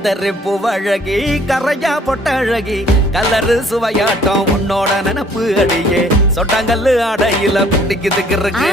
கத்தரி பூவழகி கரையா பொட்டழகி கலரு சுவையாட்டம் உன்னோட நினப்பு அடியே சொட்டாங்கல்லு ஆடையில பிடிக்குதுக்கு இருக்கு